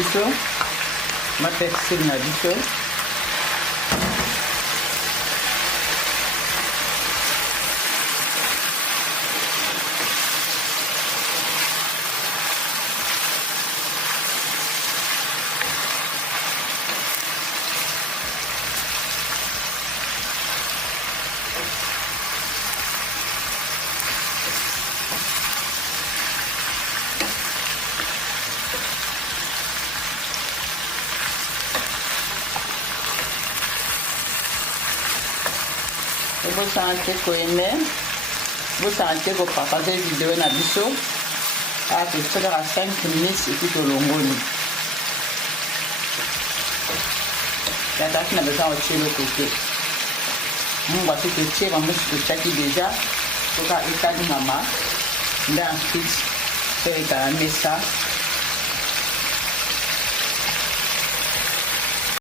biso mapersil na biso vous sentez que vous sentez que partager vidéo na biso à peu près à 5 minutes et tout au long la tâche n'a besoin de tirer le côté on va tout tirer on met tout déjà pour qu'à état de maman dans ensuite c'est un message